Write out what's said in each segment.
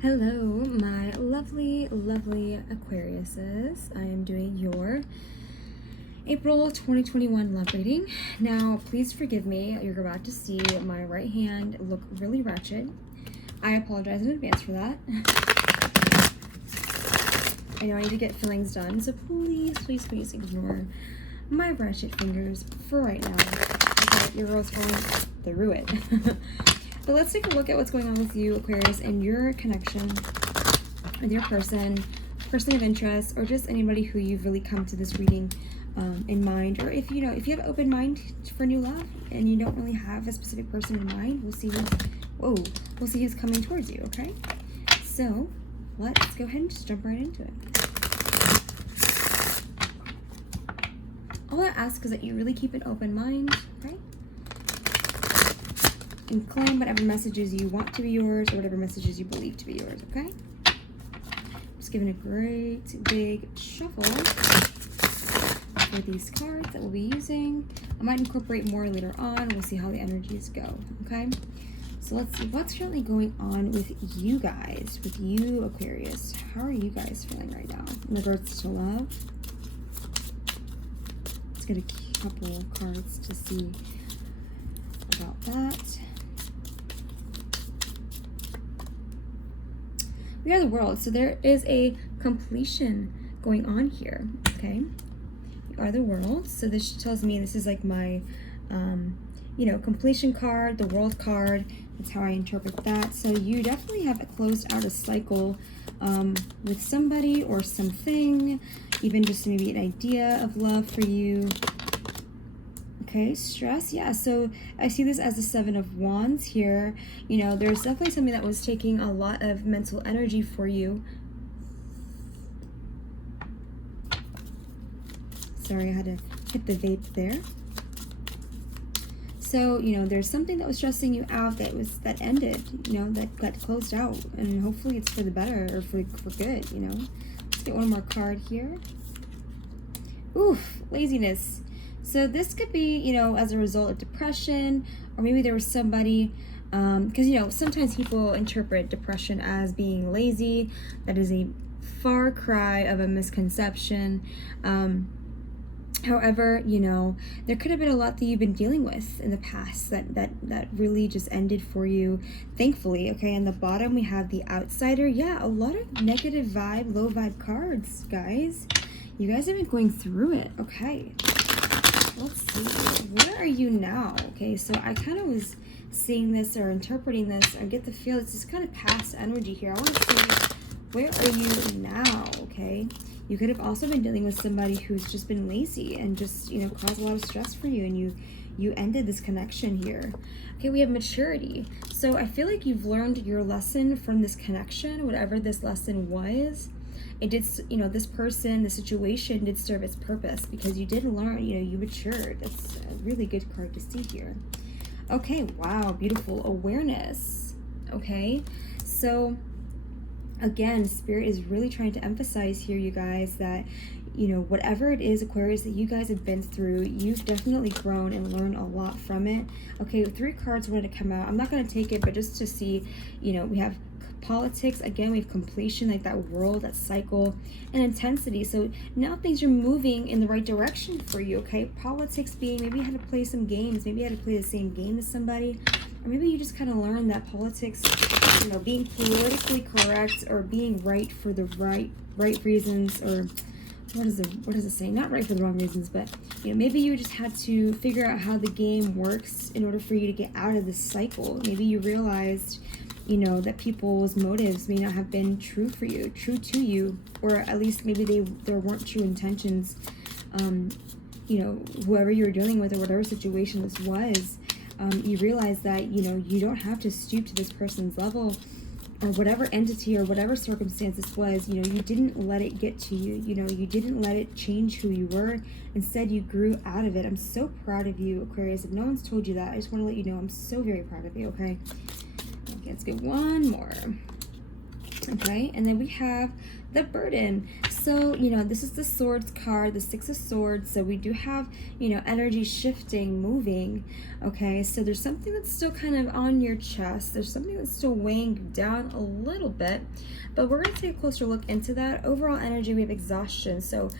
Hello, my lovely, lovely Aquariuses. I am doing your April 2021 love reading. Now, please forgive me. You're about to see my right hand look really wretched. I apologize in advance for that. I know I need to get fillings done, so please ignore my wretched fingers for right now. Okay, your girl's going through it. But let's take a look at what's going on with you, Aquarius, and your connection with your person of interest, or just anybody who you've really come to this reading in mind. Or if you have an open mind for new love and you don't really have a specific person in mind, we'll see who's coming towards you. Okay, so let's go ahead and just jump right into it. All I ask is that you really keep an open mind, okay? And claim whatever messages you want to be yours, or whatever messages you believe to be yours, okay? Just giving a great big shuffle for these cards that we'll be using. I might incorporate more later on. We'll see how the energies go, okay? So let's see what's currently going on with you guys, with you, Aquarius. How are you guys feeling right now in regards to love? Let's get a couple cards to see about that. We are the World, so there is a completion going on here, okay? You are the World, so this tells me this is like my, completion card, the World card. That's how I interpret that. So you definitely have closed out a cycle with somebody or something, even just maybe an idea of love for you. Okay, stress, yeah, so I see this as the Seven of Wands here. There's definitely something that was taking a lot of mental energy for you. Sorry, I had to hit the vape there. So, there's something that was stressing you out that ended, that got closed out. And hopefully it's for the better, or for good, Let's get one more card here. Oof, laziness. So this could be, as a result of depression, or maybe there was somebody, because, sometimes people interpret depression as being lazy. That is a far cry of a misconception. However, there could have been a lot that you've been dealing with in the past that really just ended for you, thankfully. Okay, in the bottom we have the Outsider. Yeah, a lot of negative vibe, low vibe cards, guys. You guys have been going through it. Okay. Let's see, where are you now? Okay, so I kind of was seeing this or interpreting this. I get the feel it's just kind of past energy here. I want to see, where are you now? Okay, you could have also been dealing with somebody who's just been lazy and just, caused a lot of stress for you, and you ended this connection here. Okay, we have maturity. So I feel like you've learned your lesson from this connection, whatever this lesson was. It did, this person, the situation did serve its purpose, because you did learn, you matured. That's a really good card to see here. Okay, wow, beautiful awareness. Okay, so again, Spirit is really trying to emphasize here, you guys, that, whatever it is, Aquarius, that you guys have been through, you've definitely grown and learned a lot from it. Okay, 3 cards wanted to come out. I'm not going to take it, but just to see, we have politics, again, we have completion, like that world, that cycle, and intensity. So now things are moving in the right direction for you. Okay, politics being, maybe you had to play some games, maybe you had to play the same game as somebody, or maybe you just kind of learned that politics, being politically correct or being right for the right reasons, or what does it say? Not right for the wrong reasons, but maybe you just had to figure out how the game works in order for you to get out of this cycle. Maybe you realized that people's motives may not have been true to you, or at least maybe there weren't true intentions. Whoever you were dealing with, or whatever situation this was, you realize that, you don't have to stoop to this person's level, or whatever entity or whatever circumstance this was. You didn't let it get to you. You didn't let it change who you were. Instead, you grew out of it. I'm so proud of you, Aquarius. If no one's told you that, I just want to let you know I'm so very proud of you, okay? Okay, let's get one more. Okay, and then we have the burden. So, you know, this is the Swords card, the Six of Swords. So we do have, you know, energy shifting, moving. Okay, so there's something that's still kind of on your chest. There's something that's still weighing you down a little bit. But we're going to take a closer look into that. Overall energy, we have exhaustion. So,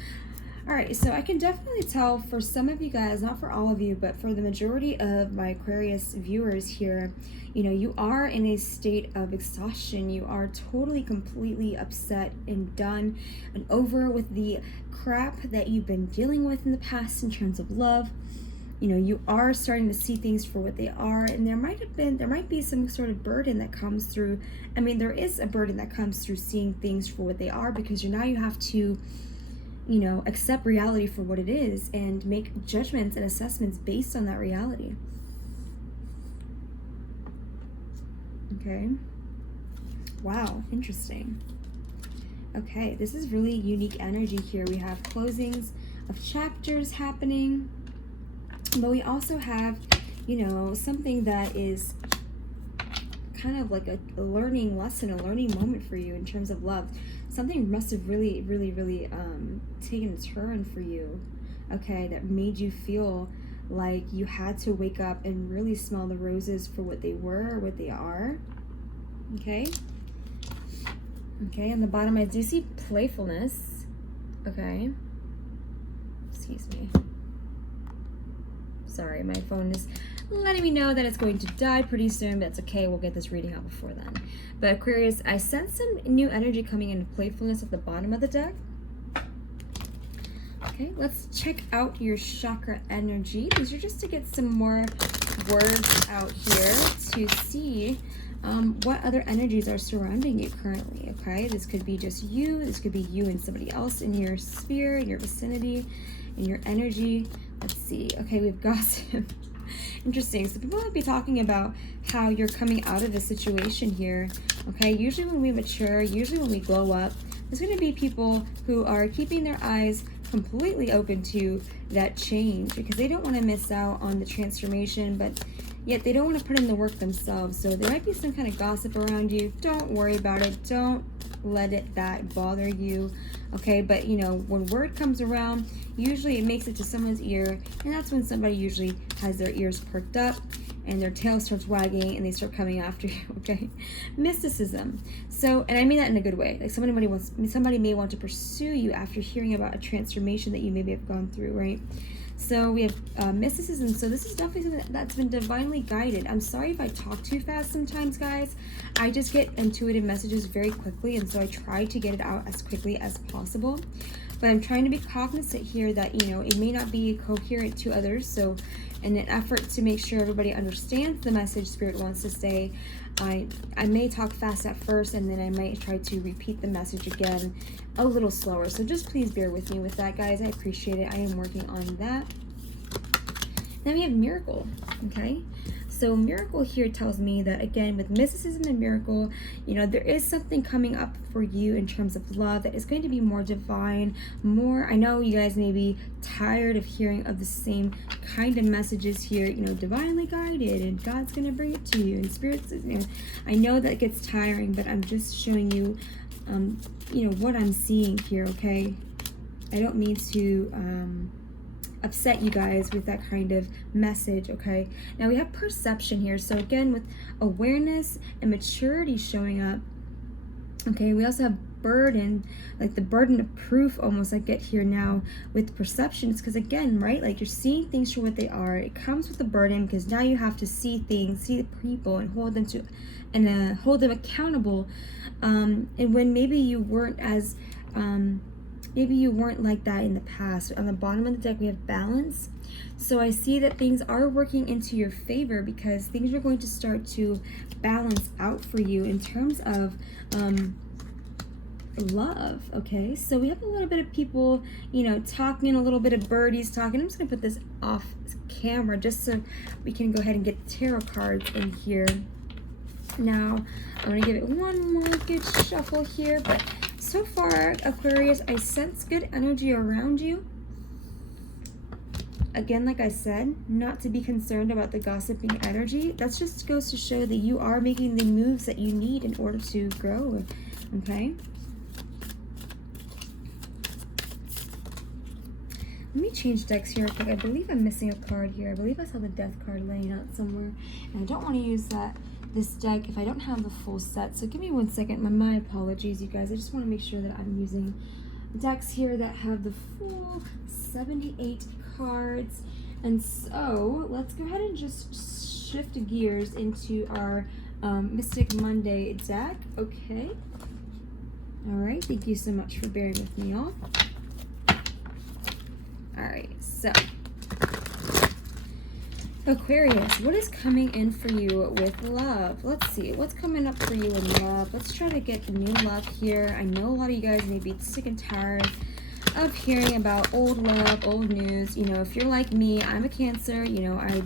all right, so I can definitely tell for some of you guys, not for all of you, but for the majority of my Aquarius viewers here, you know, you are in a state of exhaustion. You are totally, completely upset and done and over with the crap that you've been dealing with in the past in terms of love. You know, you are starting to see things for what they are, and there might be some sort of burden that comes through. I mean, there is a burden that comes through seeing things for what they are, because now you have to, you know, accept reality for what it is and make judgments and assessments based on that reality. Okay. Wow, interesting. Okay, this is really unique energy here. We have closings of chapters happening, but we also have, you know, something that is kind of like a learning lesson, a learning moment for you in terms of love. Something must have really taken a turn for you, okay, that made you feel like you had to wake up and really smell the roses for what they were or what they are. Okay. Okay, on the bottom I do see playfulness. Okay. Excuse me. Sorry, my phone is letting me know that it's going to die pretty soon, but that's okay. We'll get this reading out before then. But Aquarius, I sense some new energy coming into playfulness at the bottom of the deck. Okay, let's check out your chakra energy. These are just to get some more words out here to see what other energies are surrounding you currently, okay? This could be just you. This could be you and somebody else in your sphere, in your vicinity, in your energy. Let's see. Okay, we've gossip. Interesting. So people might be talking about how you're coming out of a situation here, okay? Usually when we mature, usually when we glow up, there's going to be people who are keeping their eyes completely open to that change because they don't want to miss out on the transformation, but yet they don't want to put in the work themselves. So there might be some kind of gossip around you. Don't worry about it. Don't let that bother you, okay? But you know, when word comes around, usually it makes it to someone's ear, and that's when somebody usually has their ears perked up and their tail starts wagging and they start coming after you, okay? Mysticism. So, and I mean that in a good way. Like somebody may want to pursue you after hearing about a transformation that you maybe have gone through, right? So we have mysticism. So this is definitely something that's been divinely guided. I'm sorry if I talk too fast sometimes, guys. I just get intuitive messages very quickly, and so I try to get it out as quickly as possible. But I'm trying to be cognizant here that, you know, it may not be coherent to others. So in an effort to make sure everybody understands the message Spirit wants to say, I may talk fast at first, and then I might try to repeat the message again a little slower. So just please bear with me with that, guys. I appreciate it. I am working on that. Then we have miracle, okay? So miracle here tells me that, again, with mysticism and miracle, you know, there is something coming up for you in terms of love that is going to be more divine, more, I know you guys may be tired of hearing of the same kind of messages here, you know, divinely guided, and God's going to bring it to you, and spirits, you know, I know that gets tiring, but I'm just showing you, you know, what I'm seeing here, okay? I don't mean to, upset you guys with that kind of message, okay? Now we have perception here. So again, with awareness and maturity showing up, okay, we also have burden, like the burden of proof almost I get here now with perception. It's because, again, right, like you're seeing things for what they are. It comes with the burden because now you have to see things, see the people, and hold them to, and hold them accountable. And when maybe you weren't as maybe you weren't like that in the past. On the bottom of the deck, we have balance. So I see that things are working into your favor because things are going to start to balance out for you in terms of love, okay? So we have a little bit of people, you know, talking, a little bit of birdies talking. I'm just going to put this off camera just so we can go ahead and get the tarot cards in here. Now, I'm going to give it one more good shuffle here, but so far, Aquarius, I sense good energy around you. Again, like I said, not to be concerned about the gossiping energy. That just goes to show that you are making the moves that you need in order to grow, okay? Let me change decks here because I believe I'm missing a card here. I believe I saw the death card laying out somewhere. And I don't want to use this deck if I don't have the full set. So give me 1 second. My apologies, you guys. I just want to make sure that I'm using decks here that have the full 78 cards. And so let's go ahead and just shift gears into our Mystic Monday deck. Okay. All right. Thank you so much for bearing with me, all. All right. So Aquarius, what is coming in for you with love? Let's see. What's coming up for you in love? Let's try to get the new love here. I know a lot of you guys may be sick and tired of hearing about old love, old news. You know, if you're like me, I'm a Cancer. You know, I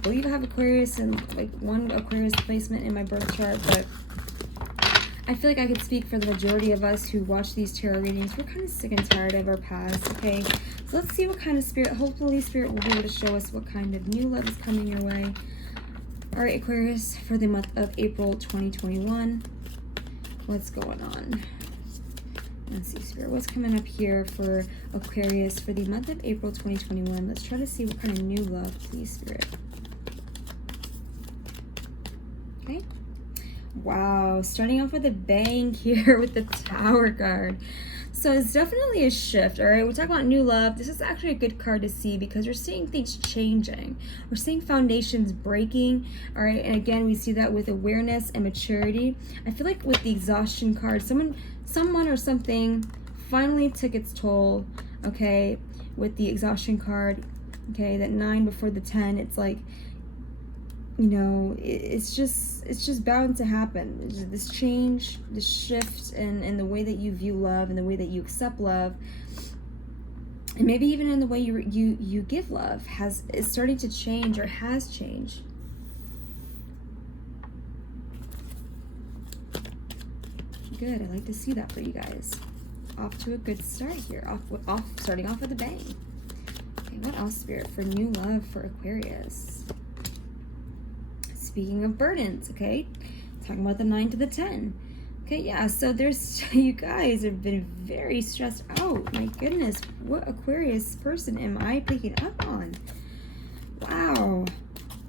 believe I have Aquarius and like one Aquarius placement in my birth chart, but I feel like I could speak for the majority of us who watch these tarot readings. We're kind of sick and tired of our past, okay? So let's see what kind of spirit, hopefully spirit will be able to show us what kind of new love is coming your way. All right, Aquarius, for the month of April 2021, what's going on? Let's see, spirit, what's coming up here for Aquarius for the month of April 2021? Let's try to see what kind of new love, please, spirit. Okay. Wow, starting off with a bang here with the Tower card. So it's definitely a shift, all right? We talk about new love. This is actually a good card to see because we're seeing things changing. We're seeing foundations breaking, all right? And again, we see that with awareness and maturity. I feel like with the exhaustion card, someone or something finally took its toll, okay? With the exhaustion card, okay? That 9 before the 10, it's like, you know, it's just bound to happen. This change, this shift in the way that you view love and the way that you accept love, and maybe even in the way you give love is starting to change or has changed. Good, I like to see that for you guys. Off to a good start here. Starting off with a bang. Okay, what else, spirit, for new love for Aquarius? Speaking of burdens, okay, talking about the 9 to the 10. Okay, yeah, so there's, you guys have been very stressed out. My goodness, what Aquarius person am I picking up on? Wow.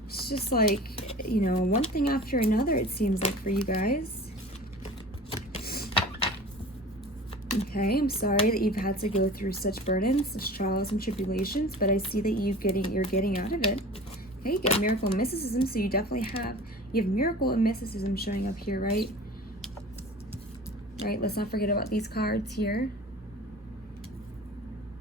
It's just like, you know, one thing after another, it seems like, for you guys. Okay, I'm sorry that you've had to go through such burdens, such trials and tribulations, but I see that you're getting out of it. Okay, you get miracle and mysticism, so you have miracle and mysticism showing up here, right? Right, let's not forget about these cards here.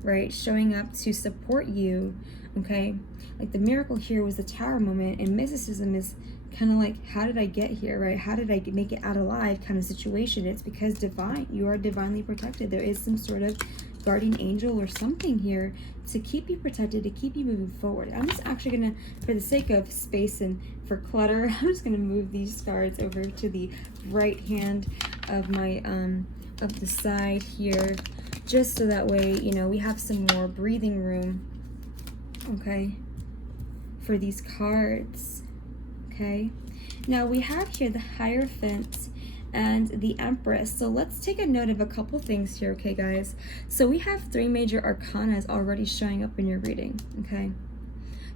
Right, showing up to support you, okay? Like the miracle here was the Tower moment, and mysticism is kind of like, how did I get here, right? How did I make it out alive kind of situation? It's because you are divinely protected. There is some sort of guardian angel or something here to keep you protected, to keep you moving forward. I'm just actually gonna, for the sake of space and for clutter, I'm just gonna move these cards over to the right hand of my of the side here, just so that way, you know, we have some more breathing room, okay, for these cards. Okay, now we have here the Hierophant and the Empress. So let's take a note of a couple things here, okay, guys? So we have 3 major arcanas already showing up in your reading, okay?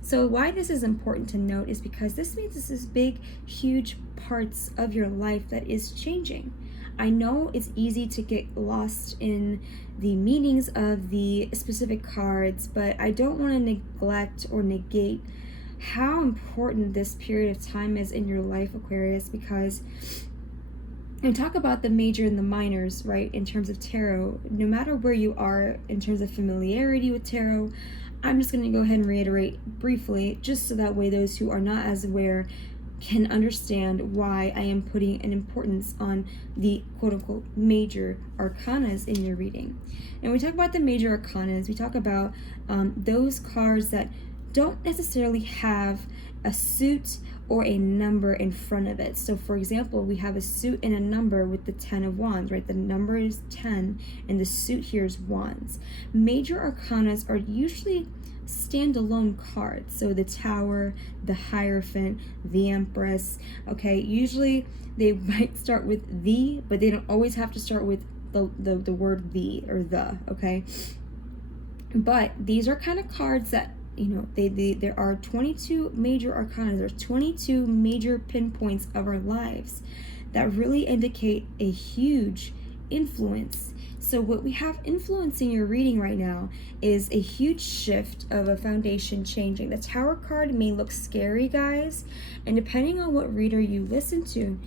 So why this is important to note is because this means this is big, huge parts of your life that is changing. I know it's easy to get lost in the meanings of the specific cards, but I don't want to neglect or negate how important this period of time is in your life, Aquarius, because and talk about the major and the minors, right, in terms of tarot. No matter where you are in terms of familiarity with tarot, I'm just going to go ahead and reiterate briefly, just so that way those who are not as aware can understand why I am putting an importance on the quote-unquote major arcanas in your reading. And we talk about the major arcanas, we talk about those cards that don't necessarily have a suit or a number in front of it. So for example, we have a suit and a number with the 10 of Wands, right? The number is 10 and the suit here is Wands. Major arcanas are usually standalone cards. So the Tower, the Hierophant, the Empress, okay? Usually they might start with the, but they don't always have to start with the word the or the, okay? But these are kind of cards that, you know, there are 22 major arcana. There's 22 major pinpoints of our lives that really indicate a huge influence. So what we have influencing your reading right now is a huge shift of a foundation changing. The Tower card may look scary, guys, and depending on what reader you listen to,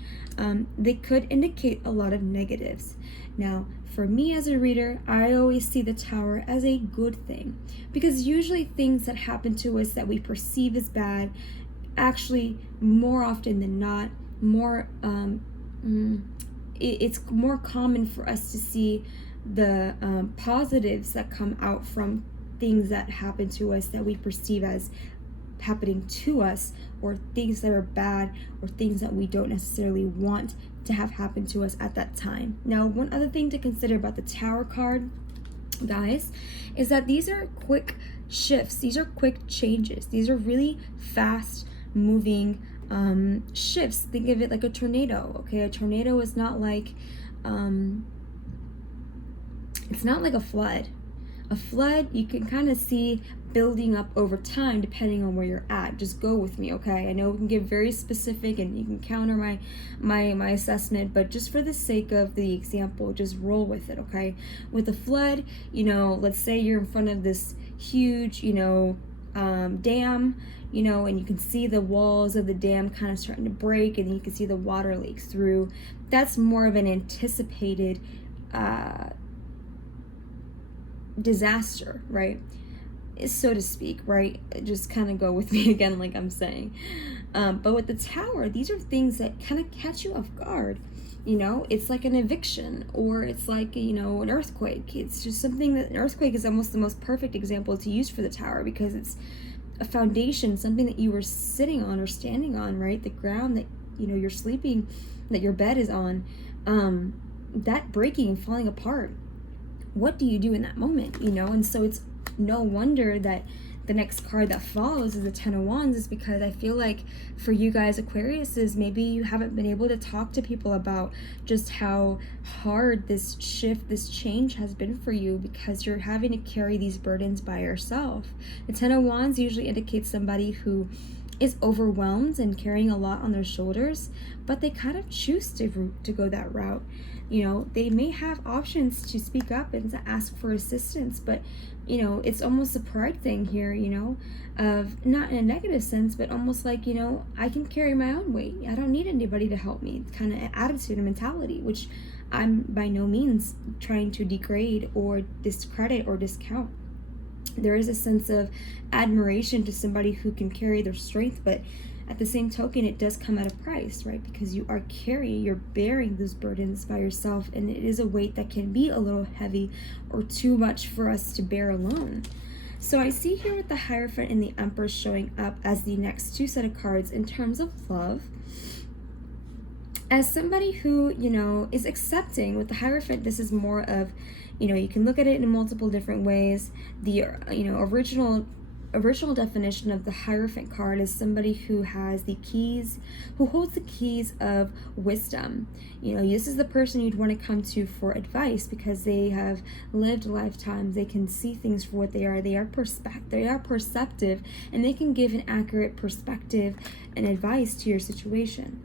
they could indicate a lot of negatives. Now, for me as a reader, I always see the Tower as a good thing, because usually things that happen to us that we perceive as bad, actually more often than not, it's more common for us to see the positives that come out from things that happen to us that we perceive as happening to us, or things that are bad, or things that we don't necessarily want to have happen to us at that time. Now, one other thing to consider about the Tower card, guys, is that these are quick shifts. These are quick changes. These are really fast moving shifts. Think of it like a tornado. Okay, a tornado is not like it's not like a flood. A flood, you can kind of see building up over time depending on where you're at. Just go with me, okay? I know we can get very specific and you can counter my assessment, but just for the sake of the example, just roll with it, okay? With a flood, you know, let's say you're in front of this huge, you know, dam, you know, and you can see the walls of the dam kind of starting to break, and you can see the water leaks through. That's more of an anticipated disaster, right? So to speak, right? Just kind of go with me again, like I'm saying. But with the Tower, these are things that kind of catch you off guard. You know, it's like an eviction, or it's like, you know, an earthquake. It's just something that, an earthquake is almost the most perfect example to use for the Tower, because it's a foundation, something that you were sitting on or standing on, right? The ground that, you know, you're sleeping, that your bed is on, that breaking and falling apart. What do you do in that moment, you know? And so it's no wonder that the next card that follows is the Ten of Wands, is because I feel like for you guys Aquariuses, maybe you haven't been able to talk to people about just how hard this shift, this change has been for you, because you're having to carry these burdens by yourself. The Ten of Wands usually indicates somebody who is overwhelmed and carrying a lot on their shoulders, but they kind of choose to go that route. You know, they may have options to speak up and to ask for assistance, but, you know, it's almost a pride thing here, you know, of not in a negative sense, but almost like, you know, I can carry my own weight. I don't need anybody to help me, kind of attitude and mentality, which I'm by no means trying to degrade or discredit or discount. There is a sense of admiration to somebody who can carry their strength, but at the same token, it does come at a price, right? Because you are you're bearing those burdens by yourself, and it is a weight that can be a little heavy or too much for us to bear alone. So I see here with the Hierophant and the Empress showing up as the next two set of cards in terms of love. As somebody who, you know, is accepting, with the Hierophant, this is more of, you know, you can look at it in multiple different ways. The, you know, original definition of the Hierophant card is somebody who has the keys, who holds the keys of wisdom. You know, this is the person you'd want to come to for advice, because they have lived lifetimes. They can see things for what they are. They are perceptive, and they can give an accurate perspective and advice to your situation.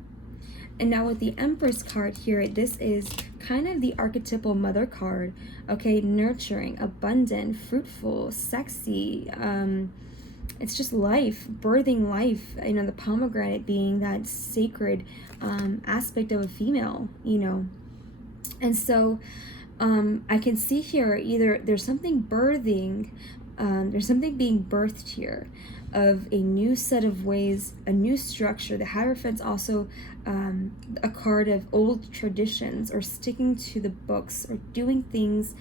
And now with the Empress card here, this is kind of the archetypal mother card, okay? Nurturing, abundant, fruitful, sexy. It's just life, birthing life. You know, the pomegranate being that sacred aspect of a female, you know. And so I can see here either there's something birthing, there's something being birthed here of a new set of ways, a new structure. The Hierophant's also a card of old traditions, or sticking to the books, or doing things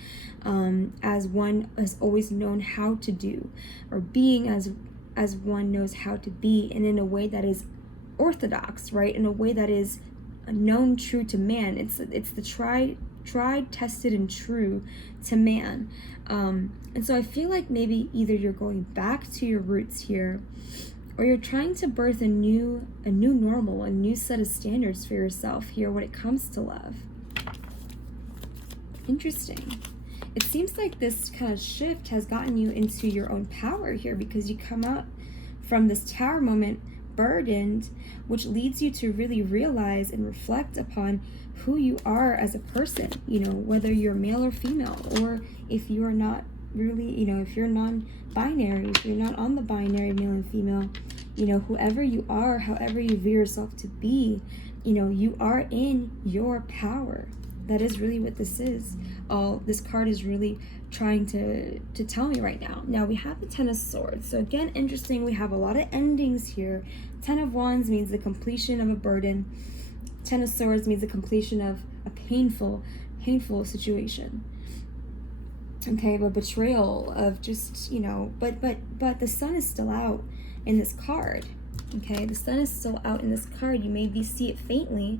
as one has always known how to do, or being as one knows how to be, and in a way that is orthodox, right? In a way that is known, true to man. It's the tried, tested, and true to man. And so I feel like maybe either you're going back to your roots here, or you're trying to birth a new normal, a new set of standards for yourself here when it comes to love. Interesting. it seems like this kind of shift has gotten you into your own power here, because you come out from this Tower moment burdened, which leads you to really realize and reflect upon who you are as a person, you know, whether you're male or female, or if you are not really, you know, if you're non-binary, if you're not on the binary male and female, you know, whoever you are, however you view yourself to be, you know, you are in your power. That is really what this is. All this card is really trying to tell me right now. Now we have the Ten of Swords. So again, interesting, we have a lot of endings here. Ten of Wands means the completion of a burden. Ten of Swords means the completion of a painful situation. Okay, but betrayal of just, you know, but the sun is still out in this card. Okay, the sun is still out in this card. You maybe see it faintly.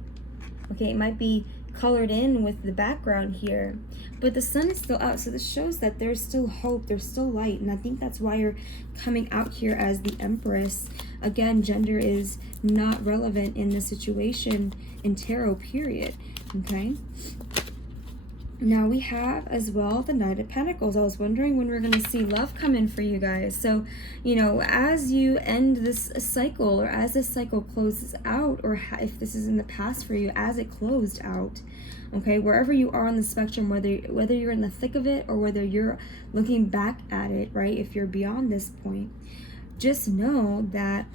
Okay, it might be colored in with the background here, but the sun is still out, so this shows that there's still hope, there's still light. And I think that's why you're coming out here as the Empress. Again, gender is not relevant in this situation in tarot, period. Okay, now we have as well the Knight of Pentacles. I was wondering when we're going to see love come in for you guys. So, you know, as you end this cycle, or as this cycle closes out, or if this is in the past for you, as it closed out, okay, wherever you are on the spectrum, whether you're in the thick of it or whether you're looking back at it, right, if you're beyond this point, just know that,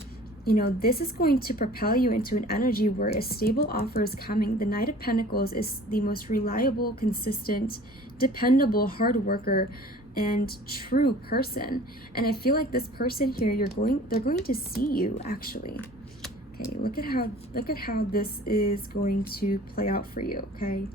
you know, this is going to propel you into an energy where a stable offer is coming. The Knight of Pentacles is the most reliable, consistent, dependable, hard worker, and true person. And I feel like this person here, they're going to see you, actually. Okay, look at how this is going to play out for you, okay?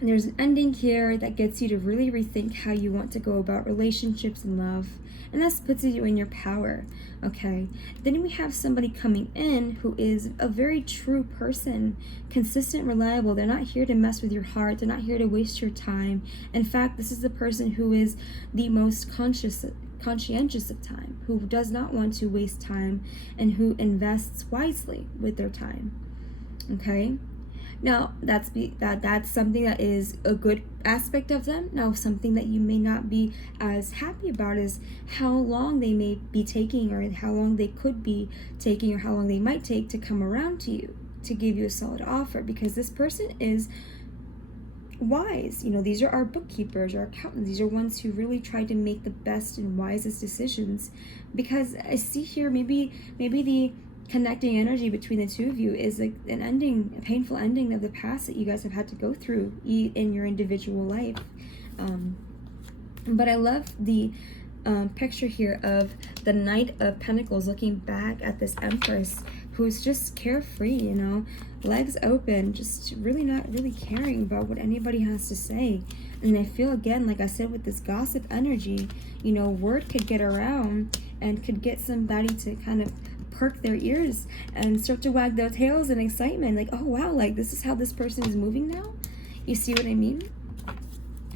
And there's an ending here that gets you to really rethink how you want to go about relationships and love. And that puts you in your power, okay? Then we have somebody coming in who is a very true person, consistent, reliable. They're not here to mess with your heart. They're not here to waste your time. In fact, this is the person who is the most conscientious of time, who does not want to waste time, and who invests wisely with their time, okay? Now, that's something that is a good aspect of them. Now, something that you may not be as happy about is how long they may be taking, or how long they could be taking, or how long they might take to come around to you, to give you a solid offer, because this person is wise. You know, these are our bookkeepers, our accountants. These are ones who really try to make the best and wisest decisions, because I see here maybe the connecting energy between the two of you is like an ending, a painful ending of the past that you guys have had to go through in your individual life. But I love the picture here of the Knight of Pentacles looking back at this Empress who's just carefree, you know, legs open, just really not really caring about what anybody has to say. And I feel, again, like I said, with this gossip energy, you know, word could get around and could get somebody to kind of perk their ears and start to wag their tails in excitement, like, oh wow, like this is how this person is moving now. You see what I mean?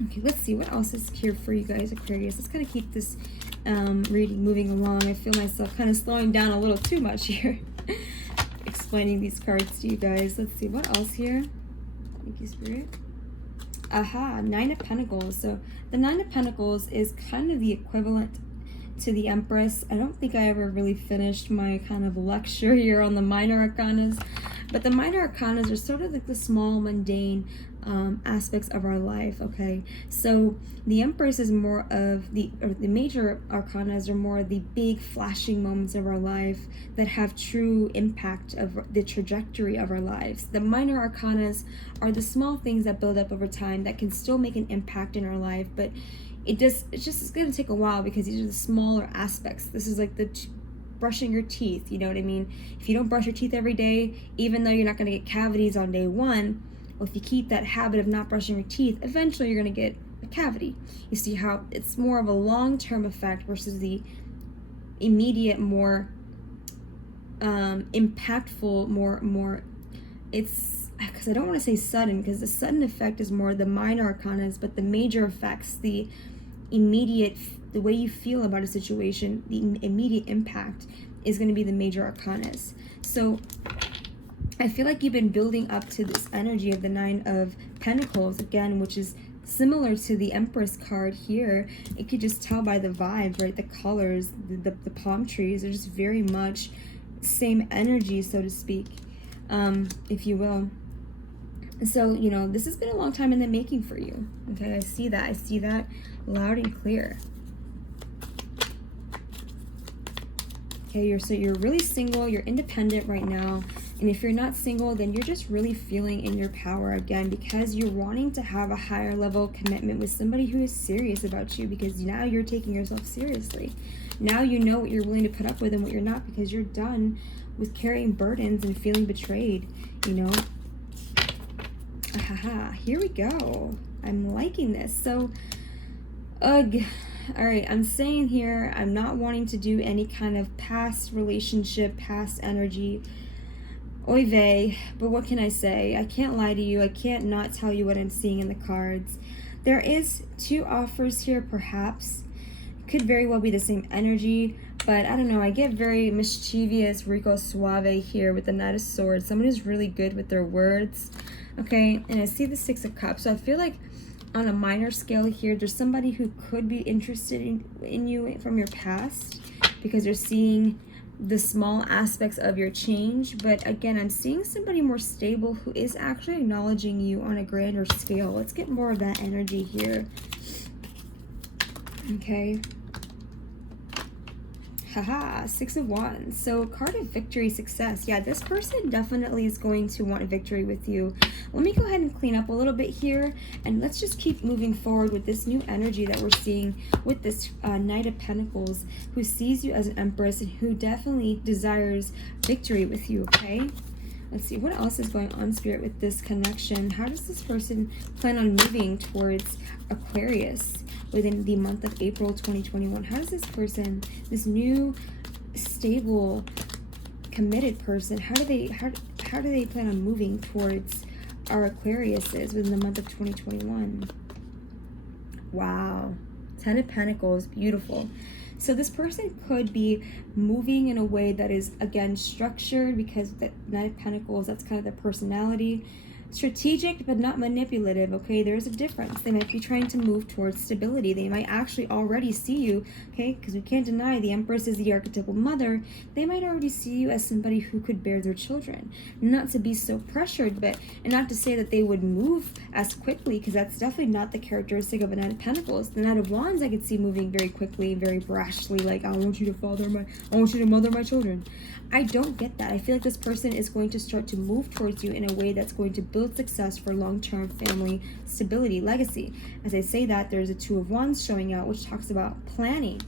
Okay, let's see what else is here for you guys, Aquarius. Let's kind of keep this reading moving along. I feel myself kind of slowing down a little too much here explaining these cards to you guys. Let's see what else here. Thank you, Spirit. Aha, Nine of Pentacles. So the Nine of Pentacles is kind of the equivalent to the Empress. I don't think I ever really finished my kind of lecture here on the minor arcanas, but the minor arcanas are sort of like the small, mundane aspects of our life, okay? So the Empress is more of the major arcanas are more of the big flashing moments of our life that have true impact of the trajectory of our lives. The minor arcanas are the small things that build up over time that can still make an impact in our life, but it's going to take a while, because these are the smaller aspects. This is like the brushing your teeth, you know what I mean? If you don't brush your teeth every day, even though you're not going to get cavities on day one, well, if you keep that habit of not brushing your teeth, eventually you're going to get a cavity. You see how it's more of a long-term effect versus the immediate, more impactful, more it's, because I don't want to say sudden, because the sudden effect is more the minor arcanas, but the major effects, the immediate, the way you feel about a situation, the immediate impact is going to be the major arcanas. So I feel like you've been building up to this energy of the Nine of Pentacles, again, which is similar to the Empress card here. You could just tell by the vibes, right? The colors, the palm trees are just very much same energy, so to speak, if you will. So, you know, this has been a long time in the making for you. Okay, I see that loud and clear. Okay, so you're really single, you're independent right now. And if you're not single, then you're just really feeling in your power again, because you're wanting to have a higher level commitment with somebody who is serious about you, because now you're taking yourself seriously. Now you know what you're willing to put up with and what you're not, because you're done with carrying burdens and feeling betrayed, you know. Here we go. I'm liking this. So, ugh. All right, I'm saying here, I'm not wanting to do any kind of past relationship, past energy. Oy vey, but what can I say? I can't lie to you. I can't not tell you what I'm seeing in the cards. There is 2 offers here, perhaps. Could very well be the same energy, but I don't know. I get very mischievous, Rico Suave here with the Knight of Swords. Someone who's really good with their words. Okay, and I see the 6 of Cups. So I feel like on a minor scale here, there's somebody who could be interested in you from your past, because they're seeing the small aspects of your change. But again, I'm seeing somebody more stable who is actually acknowledging you on a grander scale. Let's get more of that energy here. Okay. Haha, 6 of Wands. So card of victory, success. Yeah, this person definitely is going to want a victory with you. Let me go ahead and clean up a little bit here, and let's just keep moving forward with this new energy that we're seeing with this Knight of Pentacles, who sees you as an Empress and who definitely desires victory with you, okay? Let's see, what else is going on, Spirit, with this connection? How does this person plan on moving towards Aquarius within the month of April 2021? How does this person, this new, stable, committed person, how do they plan on moving towards our Aquariuses within the month of 2021? Wow. 10 of Pentacles, beautiful. So this person could be moving in a way that is, again, structured, because the Knight of Pentacles, that's kind of their personality. Strategic, but not manipulative, okay? There's a difference. They might be trying to move towards stability. They might actually already see you, okay? Because we can't deny the Empress is the archetypal mother. They might already see you as somebody who could bear their children. Not to be so pressured, but, and not to say that they would move as quickly, because that's definitely not the characteristic of a Knight of Pentacles. The Knight of Wands I could see moving very quickly, very brashly, like, I want you to mother my children. I don't get that. I feel like this person is going to start to move towards you in a way that's going to build success for long-term family stability, legacy. As I say that, there's a 2 of Wands showing out, which talks about planning,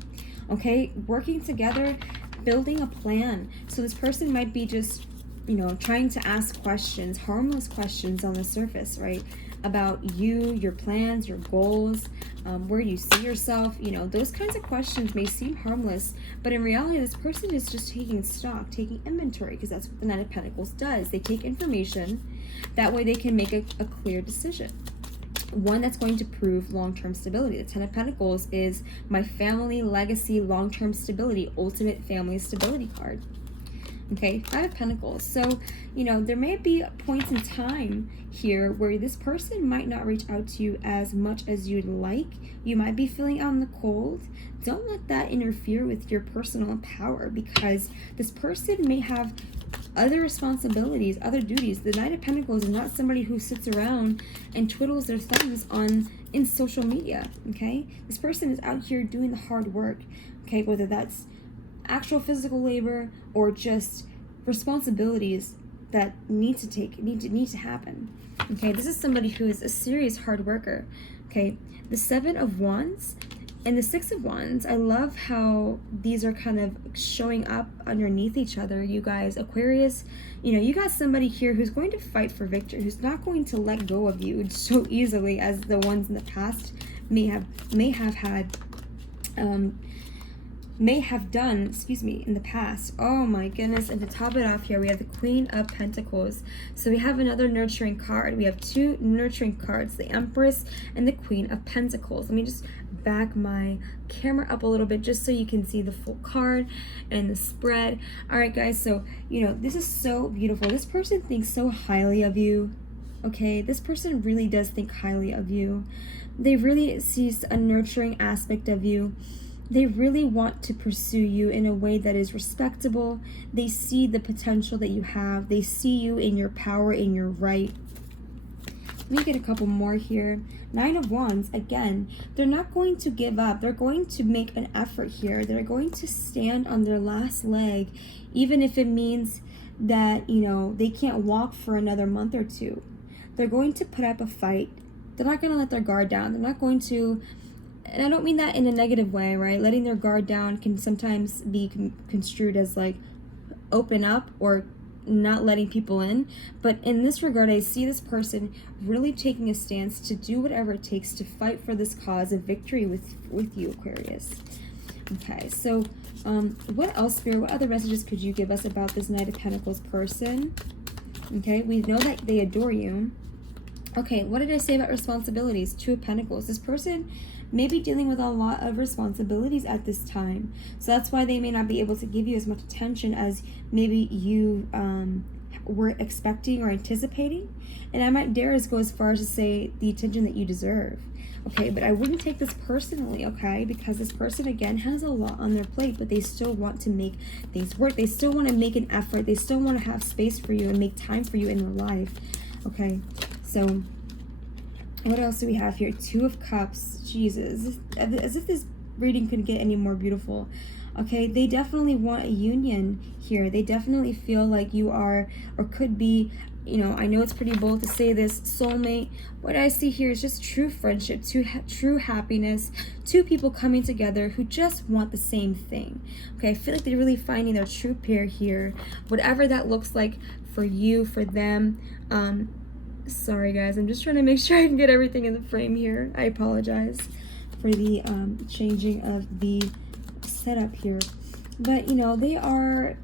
okay? Working together, building a plan. So this person might be just, you know, trying to ask questions, harmless questions on the surface, right? About you, your plans, your goals, where you see yourself, you know, those kinds of questions may seem harmless, but in reality, this person is just taking stock, taking inventory, because that's what the Knight of Pentacles does. They take information, that way they can make a clear decision, one that's going to prove long-term stability. The 10 of Pentacles is my family, legacy, long-term stability, ultimate family stability card. Okay, 5 of Pentacles. So, you know, there may be points in time here where this person might not reach out to you as much as you'd like. You might be feeling out in the cold. Don't let that interfere with your personal power, because this person may have other responsibilities, other duties. The Knight of Pentacles is not somebody who sits around and twiddles their thumbs in social media, okay? This person is out here doing the hard work, okay? Whether that's actual physical labor or just responsibilities that need to happen. Okay, this is somebody who is a serious hard worker. Okay, the 7 of Wands and the 6 of Wands, I love how these are kind of showing up underneath each other. You guys, Aquarius, you know, you got somebody here who's going to fight for victory, who's not going to let go of you so easily as the ones in the past may have done, in the past. Oh my goodness. And to top it off here, we have the Queen of Pentacles. So we have another nurturing card. We have 2 nurturing cards, the Empress and the Queen of Pentacles. Let me just back my camera up a little bit just so you can see the full card and the spread. All right, guys, so, you know, this is so beautiful. This person thinks so highly of you. okay? This person really does think highly of you. They really see a nurturing aspect of you. They really want to pursue you in a way that is respectable. They see the potential that you have. They see you in your power, in your right. Let me get a couple more here. 9 of Wands, again, they're not going to give up. They're going to make an effort here. They're going to stand on their last leg, even if it means that, you know, they can't walk for another month or two. They're going to put up a fight. They're not going to let their guard down. They're not going to, and I don't mean that in a negative way, right? Letting their guard down can sometimes be construed as like open up or not letting people in. But in this regard, I see this person really taking a stance to do whatever it takes to fight for this cause of victory with you, Aquarius. Okay, so what else, Spirit, what other messages could you give us about this Knight of Pentacles person? Okay, we know that they adore you. Okay, what did I say about responsibilities? 2 of Pentacles. This person may be dealing with a lot of responsibilities at this time. So that's why they may not be able to give you as much attention as maybe you were expecting or anticipating. And I might dare go as far as to say the attention that you deserve. Okay, but I wouldn't take this personally, okay? Because this person, again, has a lot on their plate, but they still want to make things work. They still want to make an effort. They still want to have space for you and make time for you in their life, okay? So what else do we have here? 2 of Cups. Jesus. As if this reading could get any more beautiful. Okay, they definitely want a union here. They definitely feel like you are or could be, you know, I know it's pretty bold to say this, soulmate. What I see here is just true friendship, true happiness, 2 people coming together who just want the same thing. Okay, I feel like they're really finding their true pair here. Whatever that looks like for you, for them. Sorry guys, I'm just trying to make sure I can get everything in the frame here. I apologize for the changing of the setup here. But you know, they adore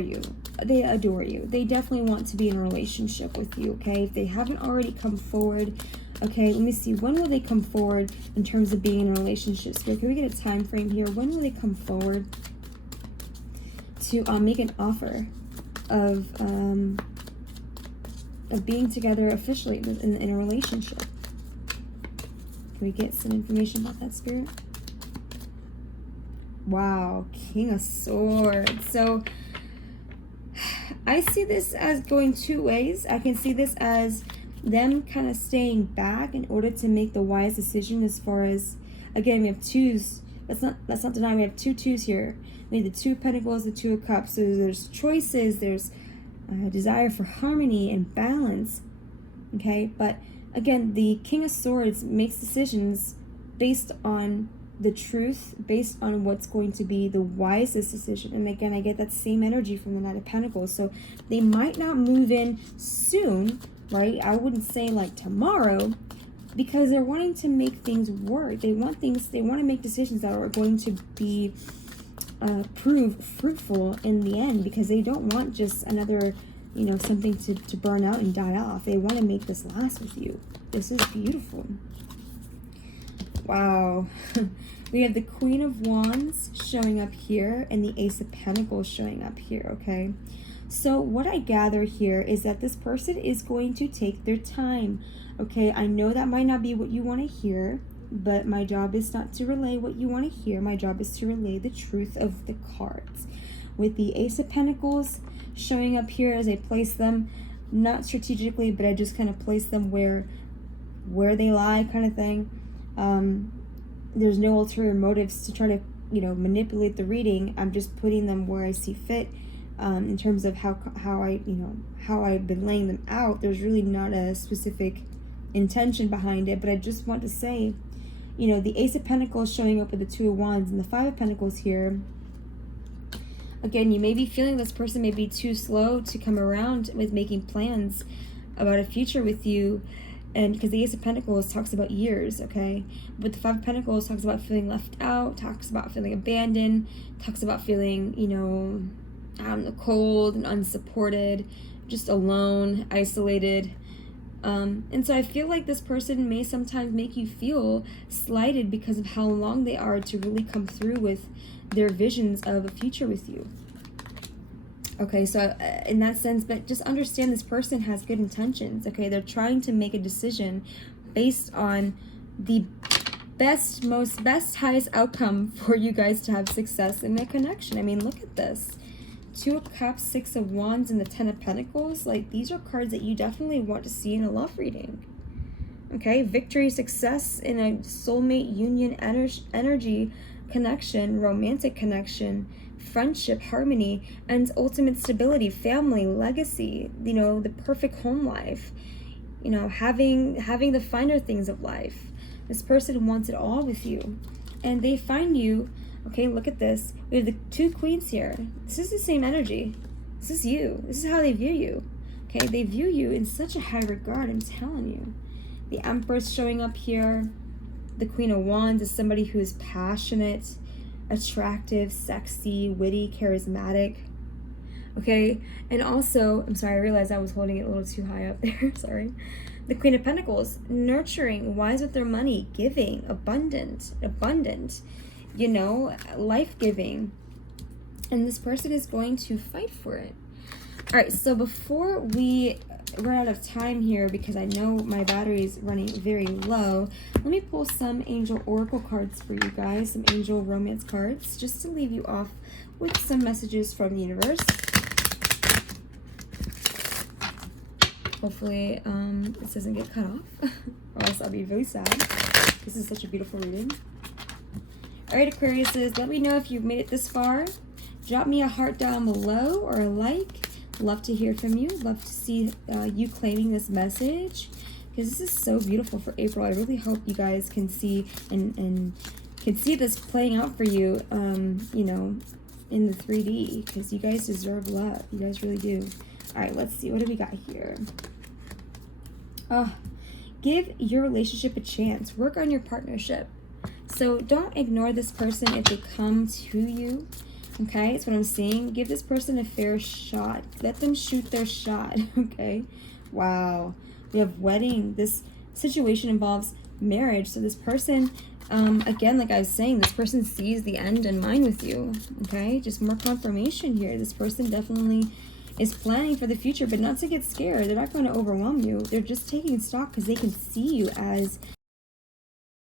you. They adore you. They definitely want to be in a relationship with you, okay? If they haven't already come forward, okay, let me see. When will they come forward in terms of being in a relationship? So can we get a time frame here? When will they come forward to make an offer of being together officially in a relationship? Can we get some information about that, Spirit? Wow, King of Swords. So I see this as going 2 ways. I can see this as them kind of staying back in order to make the wise decision, as far as, again, we have 2s. Let's not deny we have 2 2s here. We have the 2 of Pentacles, the 2 of Cups. So there's choices, there's desire for harmony and balance, okay? But again, the King of Swords makes decisions based on the truth, based on what's going to be the wisest decision. And again, I get that same energy from the Knight of Pentacles. So they might not move in soon, right? I wouldn't say like tomorrow, because they're wanting to make things work. They want to make decisions that are going to be prove fruitful in the end, because they don't want just another, you know, something to burn out and die off. They want to make this last with you. This is beautiful. Wow. We have the Queen of Wands showing up here and the Ace of Pentacles showing up here, okay? So what I gather here is that this person is going to take their time, okay? I know that might not be what you want to hear, but my job is not to relay what you want to hear. My job is to relay the truth of the cards. With the Ace of Pentacles showing up here as I place them, not strategically, but I just kind of place them where they lie, kind of thing. There's no ulterior motives to try to, you know, manipulate the reading. I'm just putting them where I see fit. In terms of how I've been laying them out, there's really not a specific intention behind it, but I just want to say, you know, the Ace of Pentacles showing up with the 2 of Wands and the 5 of Pentacles here. Again, you may be feeling this person may be too slow to come around with making plans about a future with you. And because the Ace of Pentacles talks about years, okay? But the 5 of Pentacles talks about feeling left out, talks about feeling abandoned, talks about feeling, you know, out in the cold and unsupported, just alone, isolated. And so I feel like this person may sometimes make you feel slighted because of how long they are to really come through with their visions of a future with you. Okay, so in that sense, but just understand this person has good intentions, okay? They're trying to make a decision based on the best, highest outcome for you guys to have success in their connection. I mean, look at this. 2 of Cups, 6 of Wands, and the 10 of Pentacles. Like, these are cards that you definitely want to see in a love reading. Okay, victory, success in a soulmate union, energy connection, romantic connection, friendship, harmony, and ultimate stability, family, legacy, you know, the perfect home life, you know, having the finer things of life. This person wants it all with you, and they find you. Okay, look at this. We have the 2 queens here. This is the same energy. This is you. This is how they view you. Okay, they view you in such a high regard, I'm telling you. The Empress showing up here. The Queen of Wands is somebody who is passionate, attractive, sexy, witty, charismatic. Okay, and also, I'm sorry, I realized I was holding it a little too high up there. Sorry. The Queen of Pentacles, nurturing, wise with their money, giving, abundant, you know, life-giving. And this person is going to fight for it. All right, so before we run out of time here, because I know my battery is running very low, let me pull some angel oracle cards for you guys, some angel romance cards, just to leave you off with some messages from the universe. Hopefully this doesn't get cut off, or else I'll be really sad. This is such a beautiful reading. All right, Aquariuses, let me know if you've made it this far. Drop me a heart down below or a like. Love to hear from you. Love to see you claiming this message, because this is so beautiful for April. I really hope you guys can see and can see this playing out for you, you know, in the 3D, because you guys deserve love. You guys really do. All right, let's see. What do we got here? Give your relationship a chance. Work on your partnership. So don't ignore this person if they come to you. Okay, that's what I'm saying. Give this person a fair shot. Let them shoot their shot. Okay. Wow. We have wedding. This situation involves marriage. So this person, again, like I was saying, this person sees the end in mind with you. Okay. Just more confirmation here. This person definitely is planning for the future, but not to get scared. They're not going to overwhelm you. They're just taking stock because they can see you as